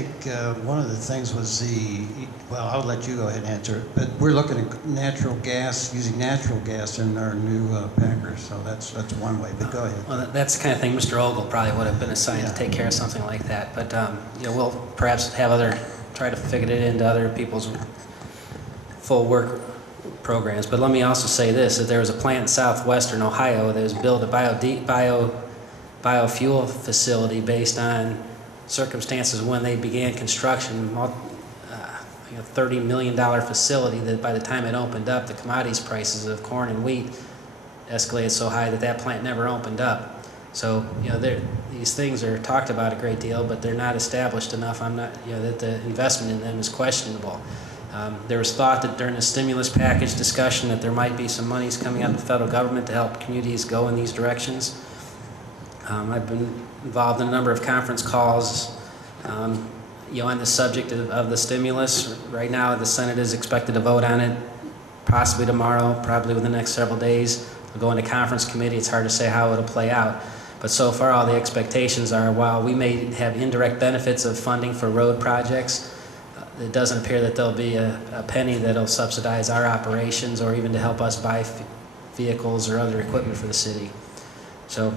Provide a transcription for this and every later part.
think one of the things was well, I'll let you go ahead and answer it, but we're looking at natural gas, using natural gas in our new Packers, so that's one way, but go ahead. Well, that's the kind of thing Mr. Ogle probably would have been assigned to take care of something like that, but you know, we'll perhaps have try to fit it into other people's full work programs. But let me also say this, that there was a plant in southwestern Ohio that was built a biofuel facility based on circumstances when they began construction, $30 million facility that by the time it opened up, the commodities prices of corn and wheat escalated so high that that plant never opened up. So, you know, these things are talked about a great deal, but they're not established enough. That the investment in them is questionable. There was thought that during the stimulus package discussion that there might be some monies coming out of the federal government to help communities go in these directions. I've been involved in a number of conference calls, you know, on the subject of the stimulus. Right now, the Senate is expected to vote on it possibly tomorrow, probably within the next several days. It'll go into conference committee. It's hard to say how it'll play out. But so far, all the expectations are, while we may have indirect benefits of funding for road projects, it doesn't appear that there'll be a penny that'll subsidize our operations or even to help us buy vehicles or other equipment for the city. So,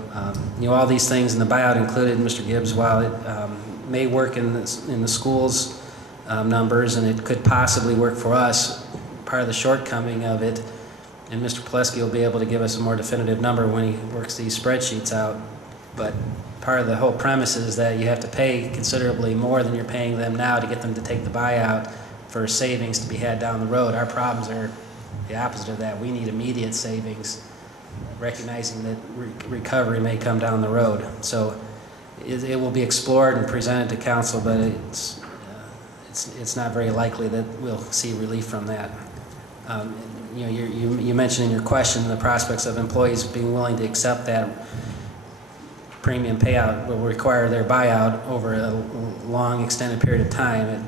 you know, all these things, and the buyout included, Mr. Gibbs, while it may work in the schools' numbers, and it could possibly work for us, part of the shortcoming of it, and Mr. Pileski will be able to give us a more definitive number when he works these spreadsheets out, but part of the whole premise is that you have to pay considerably more than you're paying them now to get them to take the buyout for savings to be had down the road. Our problems are the opposite of that. We need immediate savings, recognizing that recovery may come down the road. So it will be explored and presented to council, but it's not very likely that we'll see relief from that. You know, you mentioned in your question the prospects of employees being willing to accept that premium payout will require their buyout over a long extended period of time.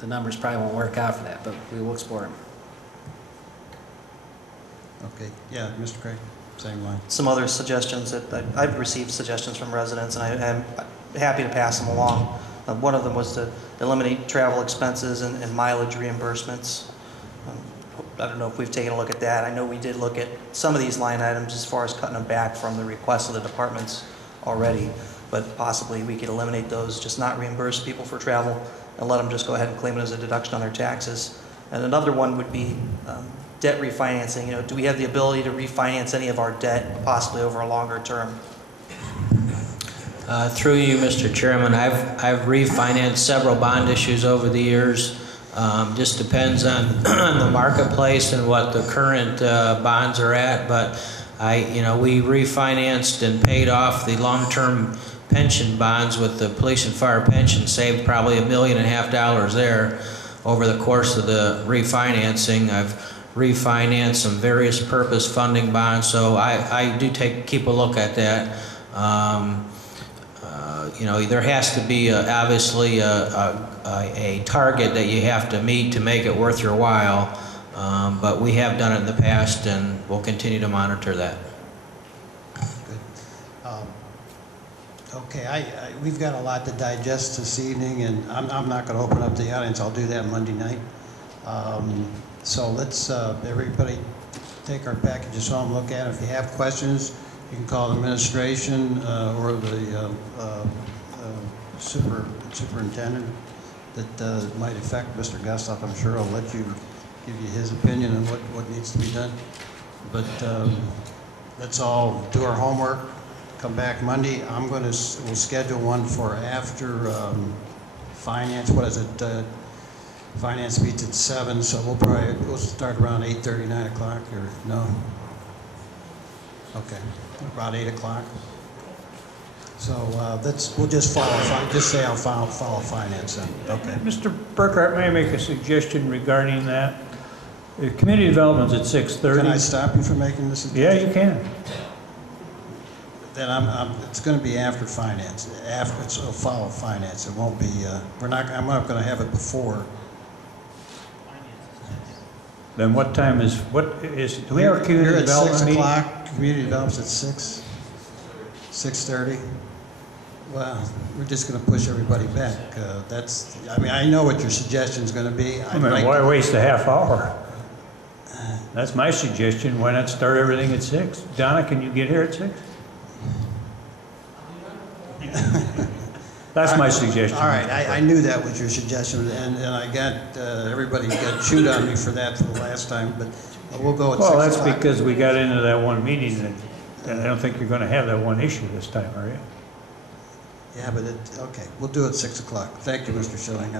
The numbers probably won't work out for that, but we will explore them. Okay, yeah, Mr. Craig, same line. Some other suggestions that I've received suggestions from residents, and I'm happy to pass them along. One of them was to eliminate travel expenses and mileage reimbursements. I don't know if we've taken a look at that. I know we did look at some of these line items as far as cutting them back from the requests of the departments already, but possibly we could eliminate those, just not reimburse people for travel and let them just go ahead and claim it as a deduction on their taxes. And another one would be debt refinancing. You know, do we have the ability to refinance any of our debt, possibly over a longer term? Through you, Mr. Chairman, I've refinanced several bond issues over the years. Just depends on the marketplace and what the current bonds are at. But we refinanced and paid off the long-term pension bonds with the police and fire pension, saved probably $1.5 million there over the course of the refinancing. I've refinanced some various purpose funding bonds, so I do keep a look at that. There has to be obviously a target that you have to meet to make it worth your while, but we have done it in the past and we'll continue to monitor that. Good. Okay, we've got a lot to digest this evening, and I'm not going to open up the audience. I'll do that Monday night. So let's everybody take our packages home, look at it. If you have questions, you can call the administration or the superintendent that might affect Mr. Gustav. I'm sure I'll let you give you his opinion on what needs to be done. But let's all do our homework, come back Monday. We'll schedule one for after finance. What is it? Finance meets at 7, so we'll start around 8:30, 9 o'clock, or no? Okay, about 8 o'clock. So we'll just follow. Just say I'll follow finance then. Okay. Mr. Burkhart, may I make a suggestion regarding that? Community development's at 6:30. Can I stop you from making this suggestion? Yeah, you can. Then it's going to be after finance. It'll follow finance. It won't be. I'm not going to have it before. Then what time is? Do we have a community development meeting? You're at 6 o'clock. Community development's at 6. 6:30. Well, we're just going to push everybody back. I mean, I know what your suggestion's going to be. I mean, why waste a half hour? That's my suggestion. Why not start everything at 6? Donna, can you get here at 6? That's my suggestion. All right, I knew that was your suggestion, and I got, everybody got chewed on me for that for the last time, but we'll go at 6 Well, that's o'clock. because we got into that one meeting, and I don't think you're going to have that one issue this time, are you? Yeah, but okay, we'll do it 6 o'clock. Thank you, Mr. Schilling.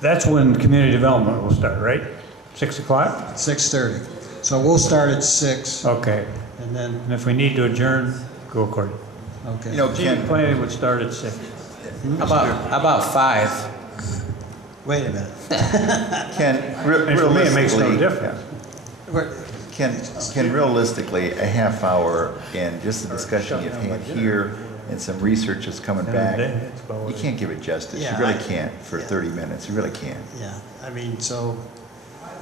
That's when community development will start, right? 6 o'clock? 6:30. So we'll start at 6, Okay. and then, And if we need to adjourn, go according. okay. You know, Community planning would start at 6. How about 5? Wait a minute. Ken, And for me, it makes no realistically, difference. Ken, realistically, a half hour and just the discussion you've had here and some research that's coming back, you can't give it justice. Yeah, You really I- can't for yeah. 30 minutes. You really can't. Yeah, I mean, so,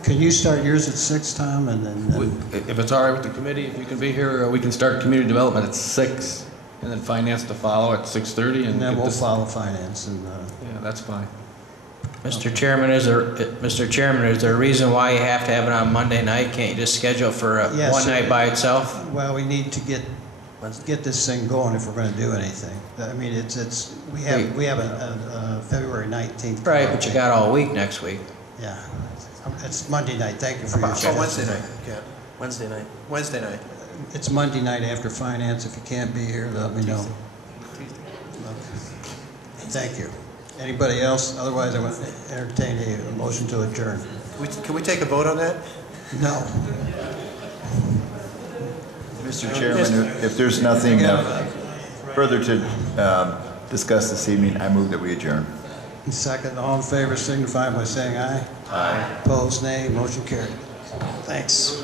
can you start yours at 6, Tom, and then? If it's all right with the committee, if you can be here, we can start community development at 6, and then finance to follow at 6:30, And and then get we'll this. follow finance, and, Yeah, that's fine. Mr. Chairman, is there a reason why you have to have it on Monday night? Can't you just schedule it for Yes, one sir. night by itself? well, we need to get this thing going if we're gonna do anything. I mean, we have a February 19th. Right, but you got all week next week. Yeah, it's Monday night, thank you for your Oh, suggestion. Wednesday night, yeah. Wednesday night. Wednesday night. It's Monday night after finance, if you can't be here, let me know. Okay. Thank you. Anybody else? Otherwise, I would entertain a motion to adjourn. Can we take a vote on that? No. Mr. Chairman, if there's nothing further to discuss this evening, I move that we adjourn. Second, all in favor signify by saying aye. Aye. Opposed, nay. Motion carried. Thanks.